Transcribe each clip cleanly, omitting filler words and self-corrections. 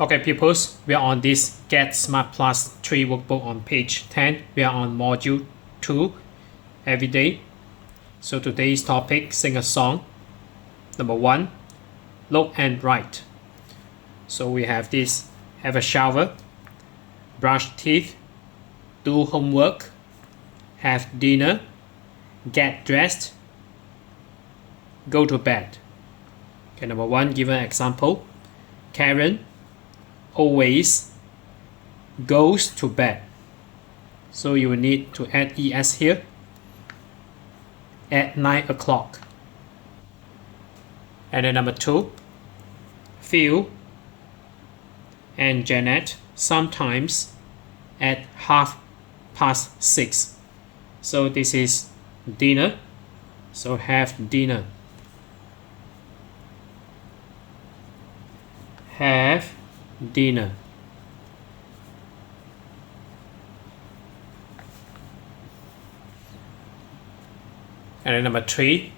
Okay, pupils, we are on this Get Smart Plus 3 workbook on page 10. We are on module 2, every day. So today's topic, sing a song. Number 1, look and write. So we have this, have a shower, brush teeth, do homework, have dinner, get dressed, go to bed. Okay, number 1, give an example. Karen always goes to bed. So you will need to add es here. At 9 o'clock. And then number 2, Phil and Janet sometimes at 6:30. So this is dinner. So have dinner. Have dinner. And then number 3,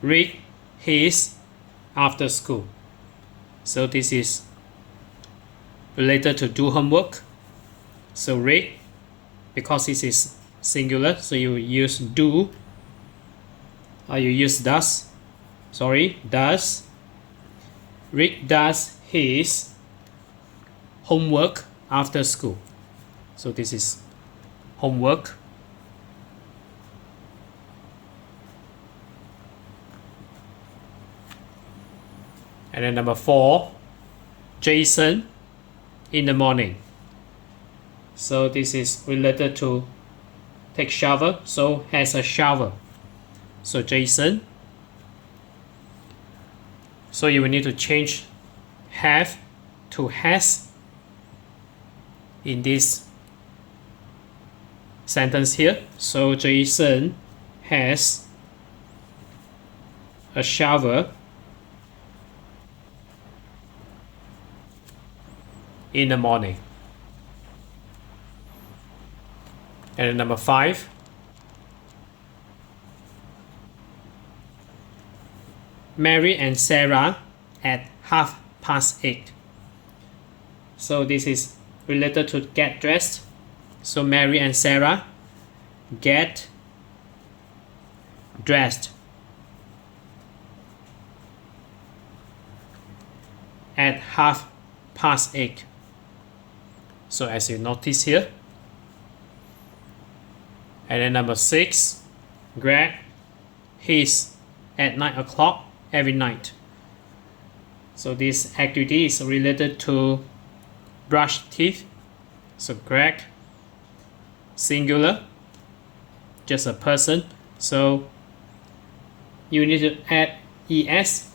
read his after school. So this is related to do homework. So read, because this is singular, so you use do, or you use does. Does. Read does his homework after school. So this is homework. And then number 4, Jason in the morning. So this is related to take shower, so has a shower. So Jason. So you will need to change have to has in this sentence here. So Jason has a shower in the morning. And number 5, Mary and Sarah at 8:30. So this is related to get dressed. So Mary and Sarah get dressed at 8:30. So as you notice here. And then number 6, Greg, he's at 9 o'clock every night. So this activity is related to brush teeth. So Greg, singular, just a person. So you need to add es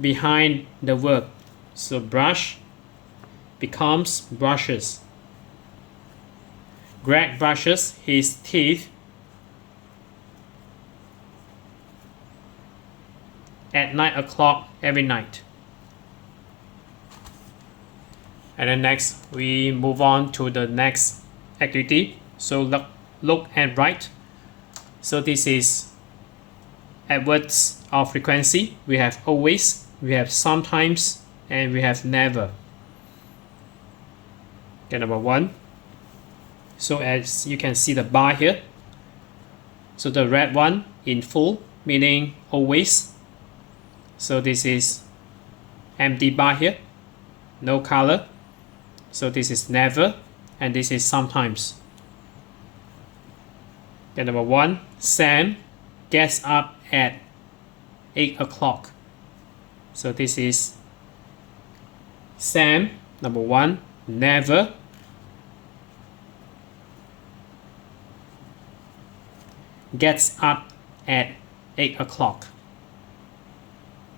behind the verb. So brush becomes brushes. Greg brushes his teeth at 9 o'clock every night. And then next, we move on to the next activity. So look and write. So this is adverbs of frequency. We have always, we have sometimes, and we have never. Okay, number 1. So as you can see the bar here. So the red one in full, meaning always. So this is empty bar here, no color. So this is never, and this is sometimes. Okay, number 1, Sam gets up at 8 o'clock. So this is Sam, number 1, never. Gets up at 8 o'clock.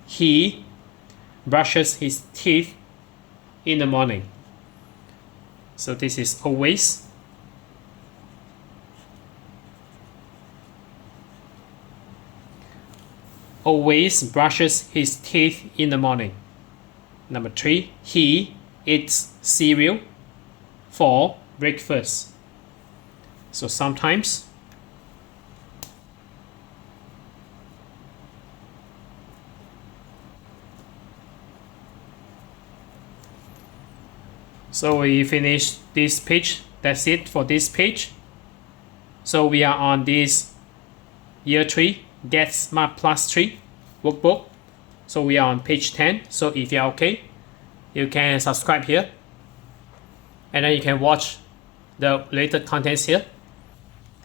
He brushes his teeth in the morning. So this is always. Always brushes his teeth in the morning. Number 3, he eats cereal for breakfast. So sometimes. So we finish this page. That's it for this page. So we are on this year 3 Get Smart Plus 3 workbook. So we are on page 10. So if you're okay, you can subscribe here. And then you can watch the related contents here.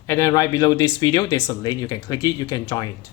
And then right below this video, there's a link. You can click it, you can join it.